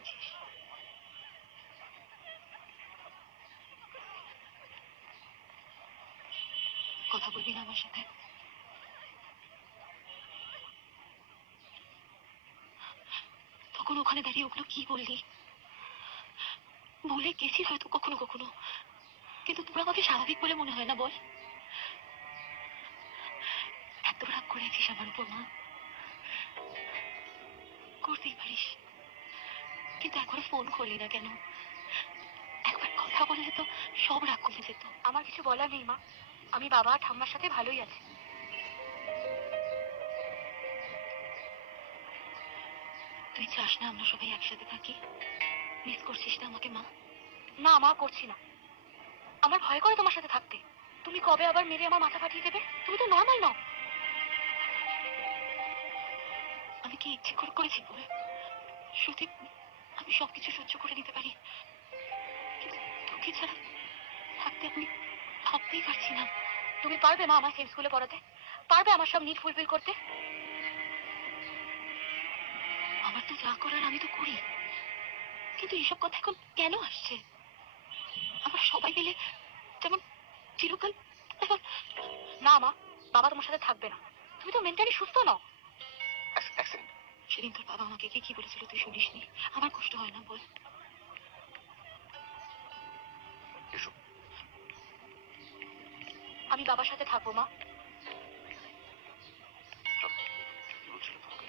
আছিস? কথা বলবি না আমার সাথে? তখন ওখানে দাঁড়িয়ে ওগুলো কি বললি? বলে গেছিস হয়তো কখনো কখনো, কিন্তু তোরা আমাকে স্বাভাবিক বলে মনে হয় না বল? এত রাগ করেছিস আমার উপর মা? করতেই পারিস, কিন্তু একবার ফোন করলি না কেন? একবার কথা বললে তো সব রাগ কমে যেত। আমার কিছু বলার নেই মা, আমি বাবা আর ঠাম্মার সাথে ভালোই আছি। তুই চাস না আমরা সবাই একসাথে থাকি? মিস করছিস না আমাকে মা? না মা, করছি না। আমার ভয় করে তোমার সাথে থাকতে। তুমি কবে আবার মেরে আমার মাথা ফাটিয়ে দেবে? তুমি তো নর্মাল নও। আমি কি ইচ্ছে করে করেছি বল? সত্যি আমি সবকিছু সহ্য করে নিতে পারি, কিন্তু তোকে ছাড়া থাকতে আমি ভাবতেই পারছি না। তুমি পারবে মা আমার সেম স্কুলে পড়াতে? পারবে আমার সব নিট ফুলফিল করতে? আমার তো যা করার আমি তো করি, কিন্তু এইসব কথা এখন কেন আসছে? আমরা সবাই মিলে যেমন চিরকাল এখন। না মা, বাবা তোমার সাথে থাকবে না। তুমি তো মেন্টালি সুস্থ নও। সেদিন তোর বাবা আমাকে কি বলেছিল তুই শুনিসনি? আমার কষ্ট হয় না বল? আমি বাবার সাথে থাকবো মা। কি বলছিল তোমাকে?